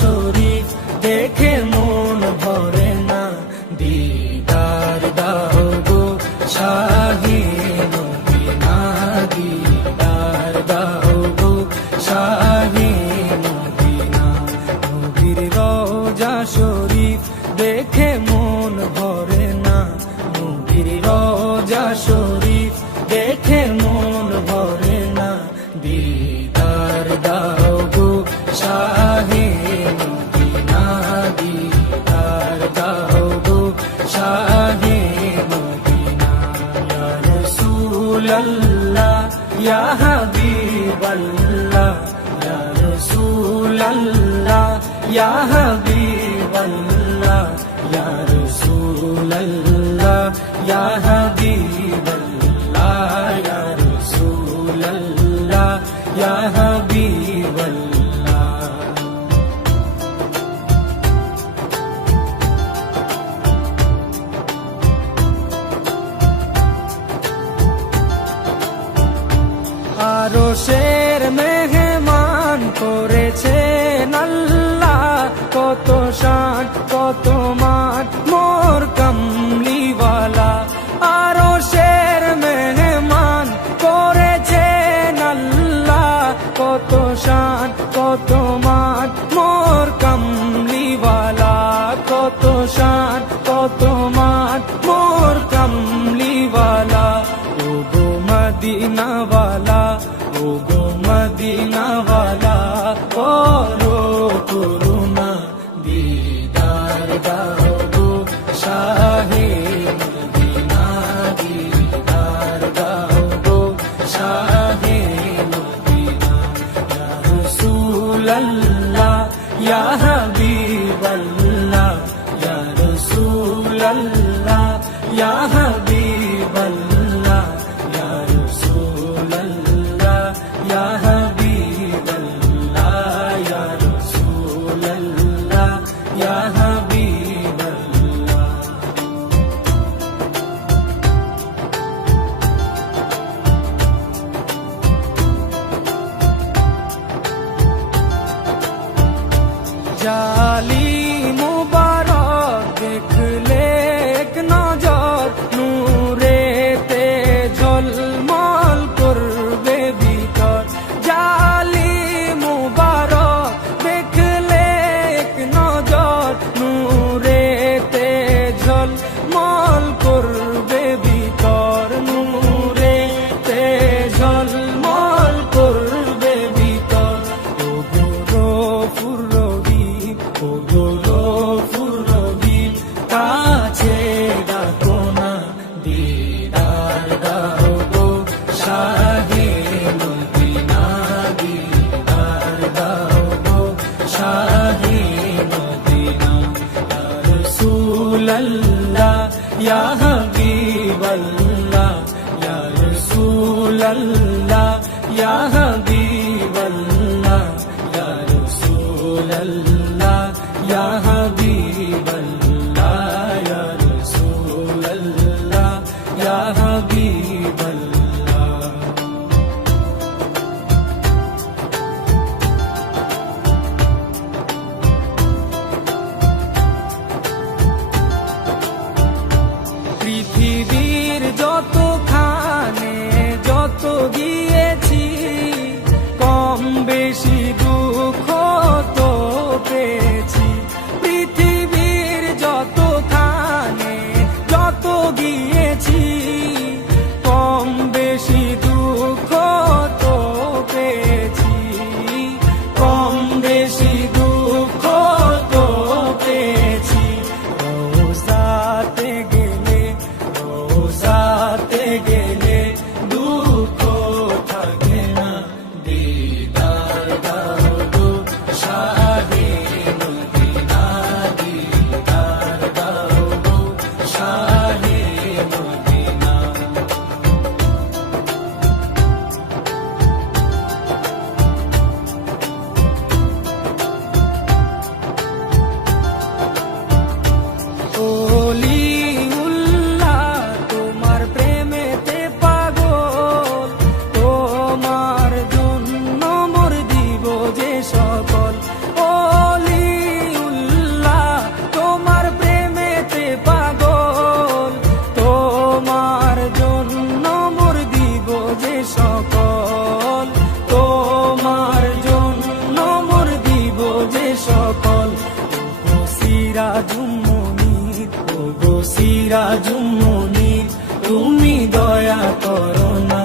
শরীফ দেখে মন ভরে না, দিদার দাও গো শাহে মদিনা, দিদার দাও গো শাহে মদিনা। নবীর রওজা শরীফ দেখে মন ভরে না, নবীর রওজা শরীফ দেখে মন ভরে না, দিদার দাও গো শাহে মদিনা, দিদার দাও গো শাহে মদিনা। ইয়া রাসূলাল্লাহ ইয়া হাবিবাল্লাহ, ইয়া রাসূলাল্লাহ ইয়া হাবিবাল্লাহ, ইয়া রাসূলাল্লাহ ইয়া হাবিবাল্লাহ, ইয়া রাসূলাল্লাহ ইয়া হাবিবাল্লাহ। আরশের মেহমান করেছেন আল্লাহ, কত শান কত মান মোর কামলিওয়ালা। আরশের মেহমান করেছেন আল্লাহ, কত শান কত মান মোর কামলিওয়ালা, কত শান কত মান মোর কামলিওয়ালা। ও গো মদিনাওয়ালা, ও গো মদিনাওয়ালা, করো করুণা, দিদার দাও গো শাহে মদিনা, দিদার দাও গো শাহে মদিনা। ইয়া রাসূলাল্লাহ ইয়া হাবিবাল্লাহ, ইয়া রাসূলাল্লাহ ইয়া হাবিবাল্লাহ, ইয়া রাসূলাল্লাহ ইয়া হাবিবাল্লাহ, ইয়া রাসূলাল্লাহ ইয়া হাবিবাল্লাহ। জালিম মুবারক দেখলে এক নজর, নূরেতে ঝলমল করবে ভিতর। জালিম মুবারক দেখলে এক নজর, নূরেতে ঝলমল করবে ভিতর, নূরেতে ঝলমল করবে ভিতর। ও গো গফুর রহিম, ও গো গফুর রহিম, কাছে ডাকো না, দিদার দাও গো শাহে মদিনা, দিদার দাও গো শাহে মদিনা। ইয়া রাসূলাল্লাহ ইয়া হাবিবাল্লাহ, ইয়া রাসূলাল্লাহ ইয়া হাবিবাল্লাহ, ইয়া রাসূলাল্লাহ ইয়া হাবিবাল্লাহ, ইয়া রাসূলাল্লাহ ইয়া হাবিবাল্লাহ। পৃথিবীর যতখানে যত গিয়েছি, কম বেশি দুঃখ তো পেয়েছি। সিরাজুম মুনির, ও গো সিরাজুম মুনির, তুমি দয়া করো না,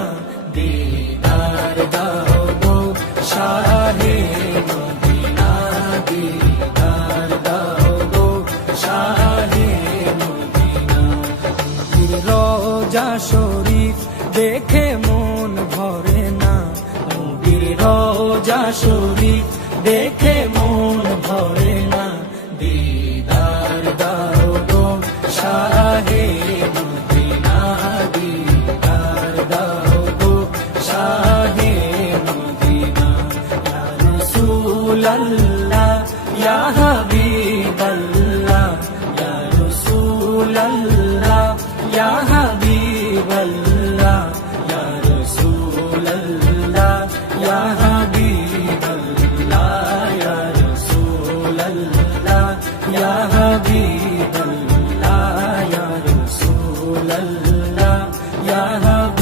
দিদার দাও গো শাহে মদিনা, দিদার দাও গো শাহে মদিনা। রোজা শরীফ দেখে মন ভরে না, নবীর রোজা শরীফ দেখে মন ভরে না, দিদার দাও গো শাহে মদিনা, দিদার দাও গো শাহে মদিনা। ইয়া রাসূলাল্লাহ ইয়া হাবিবাল্লাহ, ইয়া রাসূলাল্লাহ ইয়া হাবিবাল্লাহ, ইয়া রাসূলাল্লাহ ইয়া হাবিবাল্লাহ, ইয়া রাসূলাল্লাহ ইয়া হাবিবাল্লাহ, ইয়া রাসূলাল্লাহ ইয়া হাবিবাল্লাহ।